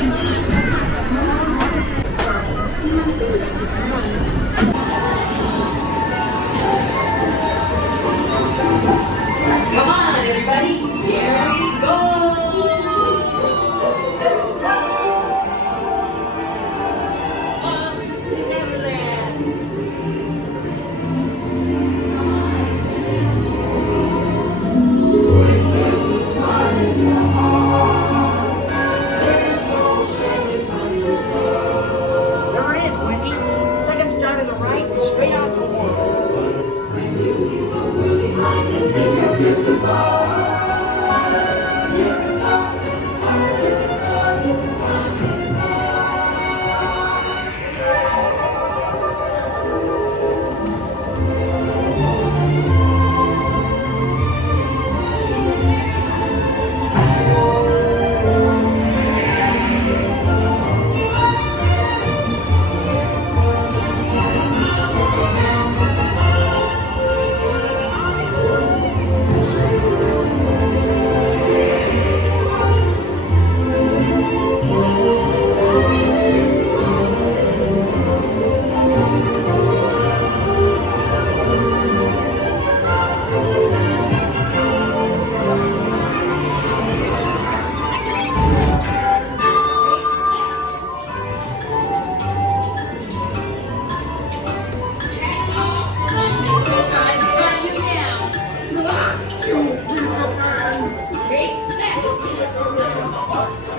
Come on, everybody. Here we go. On to Neverland. There it is, Wendy. Second star to the right and straight out to war. You, Peter Pan! Take that!